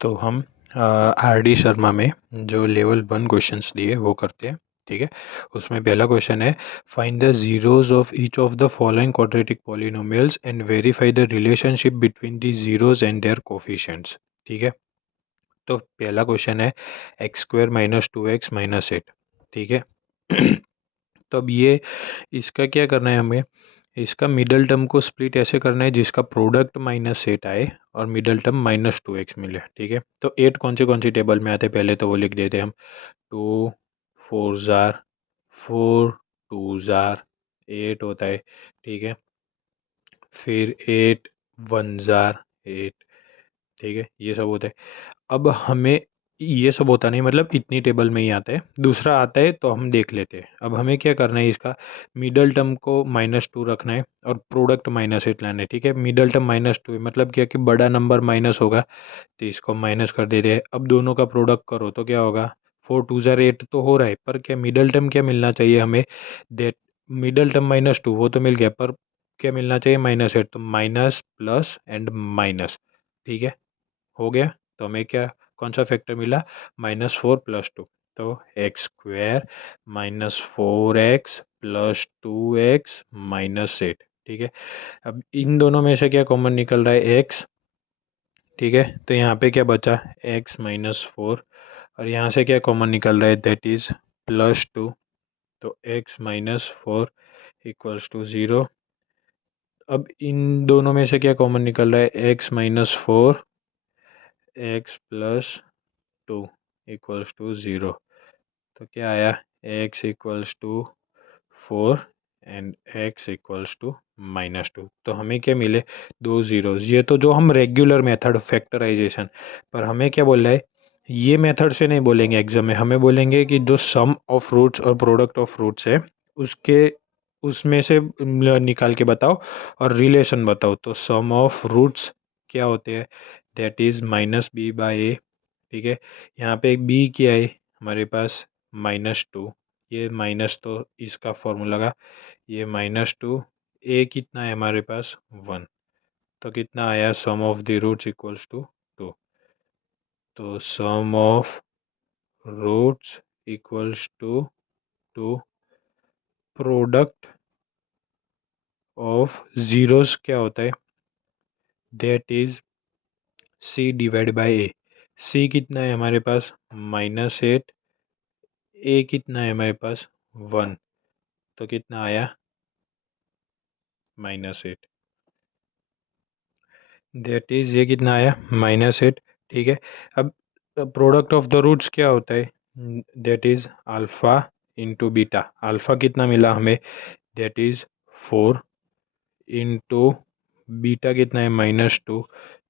तो हम R D Sharma में जो लेवल 1 क्वेश्चंस दिए वो करते हैं। ठीक है, उसमें पहला क्वेश्चन है, find the zeros of each of the following quadratic polynomials and verify the relationship between the zeros and there coefficients. ठीक है, तो पहला क्वेश्चन है x square minus 2x minus 8। ठीक है तो अब ये इसका क्या करना है हमें, इसका मिडल टर्म को स्प्लिट ऐसे करना है जिसका प्रोडक्ट -8 आए और मिडल टर्म -2x मिले। ठीक है, तो 8 कौन सी टेबल में आते हैं पहले तो वो लिख देते हैं हम। 2 4 जार 4 2 जार 8 होता है। ठीक है, फिर 8 1 जार 8। ठीक है, ये सब होता है। अब हमें ये सब होता नहीं, मतलब इतनी टेबल में ही आता है, दूसरा आता है तो हम देख लेते हैं। अब हमें क्या करना है, इसका मिडल टर्म को -2 रखना है और प्रोडक्ट -8 लाना है। ठीक है, मिडल टर्म -2 है, मतलब क्या कि बड़ा नंबर माइनस होगा तो इसको माइनस कर देते हैं। अब दोनों का प्रोडक्ट करो तो क्या होगा, 4 2 जार 8 तो हो रहा है, पर क्या मिडल टर्म क्या मिलना चाहिए हमें, दैट मिडल टर्म -2 वो तो मिल गया, पर क्या मिलना चाहिए -8, तो माइनस प्लस एंड माइनस। ठीक है, हो गया। तो हमें क्या कौन सा फैक्टर मिला, -4 + 2, तो एक्स स्क्वायर -4x + 2x -8। ठीक है, अब इन दोनों में से क्या कॉमन निकल रहा है, x। ठीक है, तो यहाँ पे क्या बचा, x -4, और यहाँ से क्या कॉमन निकल रहा है, दैट इज +2, तो x -4 = 0। अब इन दोनों में से क्या कॉमन निकल रहा है, x -4 x + 2 = 0। तो क्या आया, x = 4 एंड x = -2। तो हमें क्या मिले, दो जीरोज। ये तो जो हम रेगुलर मेथड फैक्टराइजेशन, पर हमें क्या बोल रहा है, ये मेथड से नहीं बोलेंगे एग्जाम में, हमें बोलेंगे कि जो सम ऑफ रूट्स और प्रोडक्ट ऑफ रूट्स है उसके उसमें से निकाल के बताओ और रिलेशन बताओ। तो सम ऑफ रूट्स क्या होते हैं, दैट इज -b/a। ठीक है, यहाँ पे बी क्या है हमारे पास, -2, ये माइनस तो इसका फॉर्मूला का, ये -2, ए कितना है हमारे पास 1, तो कितना आया, सम ऑफ द रूट्स = 2। तो sum of roots = 2। Product of zeros क्या होता है, दैट इज c/a। c कितना है हमारे पास, -8, ए कितना है हमारे पास 1, तो कितना आया, -8। दैट इज ये कितना आया, -8। ठीक है, अब प्रोडक्ट ऑफ द रूट्स क्या होता है, that is alpha into beta. Alpha कितना मिला हमें, दैट इज 4 इंटू बीटा कितना है, -2,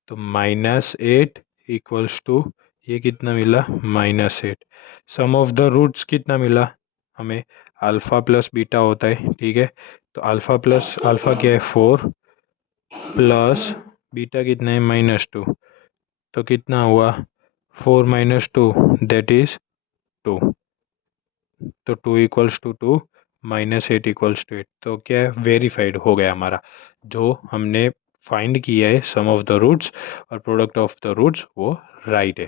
तो -8 = ये कितना मिला, -8। सम ऑफ द रूट्स कितना मिला हमें, अल्फ़ा प्लस बीटा होता है। ठीक है, तो अल्फ़ा प्लस अल्फ़ा क्या है, 4 प्लस बीटा कितना है, -2, तो कितना हुआ, 4 - 2 दैट इज 2, तो 2 = 2 -8 = 8। तो क्या है, वेरीफाइड हो गया हमारा, जो हमने फाइंड किया है सम ऑफ द रूट्स और प्रोडक्ट ऑफ द रूट्स वो राइट है।